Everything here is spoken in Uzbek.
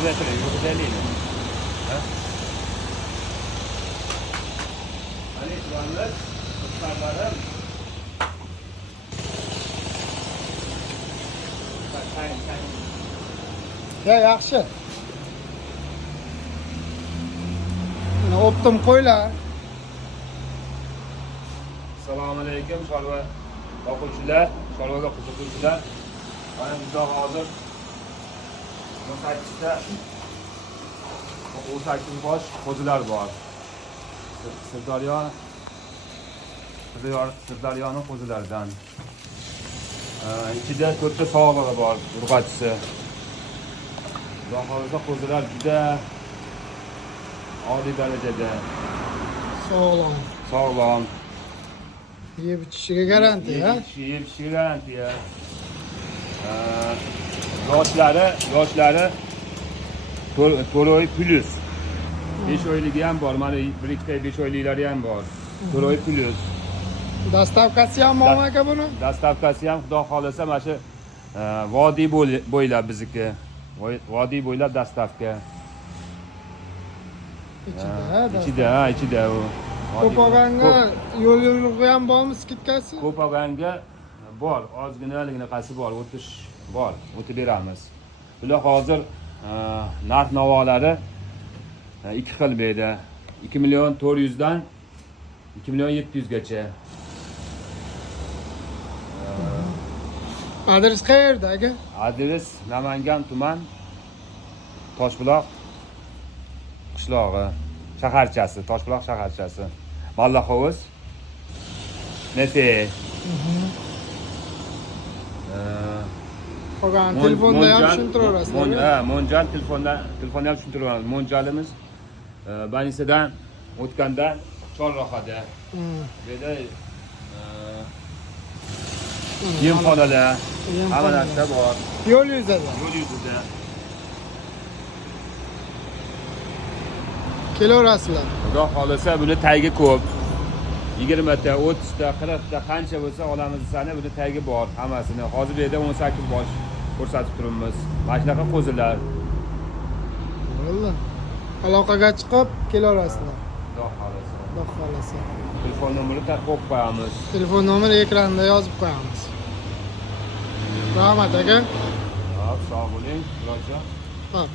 Olmayapti, yurtaylikmi? Ha? Ana juvonlar, qizlarlarim. Ya yaxshi. Mana optim qo'ylar. Assalomu alaykum, chorva boquvchilar, chorvaga qiziquvchilar. Mana bizda hozir 18 bosh qo'zilar bor. Sirdaryoning qo'zilaridan. Ichida 4 ta sog'lig'i bor, urg'achisi. Xudo xohlasa qo'zilar juda oliy darajada Sog'lom. sog'lom. Yeb ichishiga garantiya. Yeb ichiga garantiya. Yoshlari 4 oy plus. 5 oyligi ham bor. Mana 1-2 5 oyliklari ham bor. 4 oy plus. Dastavkasi ham bormi aka buni? Dastavkasi ham xudo xolasa mana shu vodiy bo'ylab bizniki. Vodiy bo'ylab dastavka. Ichida u. Ko'p olganga yo'l yo'llig'i ham bormi, skitkasi? Ko'p olganga bor, ozginaligini bor, o'tish bor, o'tib beramiz. Bular hozir narx-navolari 2 xil bu yerda. 2.400.000 dan 2.700.000 gacha. Adres qayerda aka? Adres Namangan tuman Toshbuloq qishlog'i, shaharchasi, Toshbuloq shaharchasi. Mallahovuz. Nefe. Qolgan telefonda ham tushuntiraverasizlar. Ha, Monjan telefonda ham tushuntiramiz. Monjalimiz Banisadan o'tganda chorrahada. Bu yerda yemxonalar, hamma narsa bor. Yo'l yuzida. Kelaverasizlar. Xudo xolasa buni tagi ko'p. 20 ta, 30 ta, 40 ta qancha bo'lsa olamiz desani, buni tagi bor hammasini. Hozir bu yerda 18 bosh ko'rsatib turibmiz. Mana shunaqa qo'zilar. Bo'ldi. Aloqaga chiqib kelaverasizlar. Xudo xolasa. Xudo xolasa. Telefon nomerini qo'yib qo'yamiz. Telefon nomeri ekranda yozib qo'yamiz. Rahmat aka. Sog' bo'ling, Murodjon. Hop.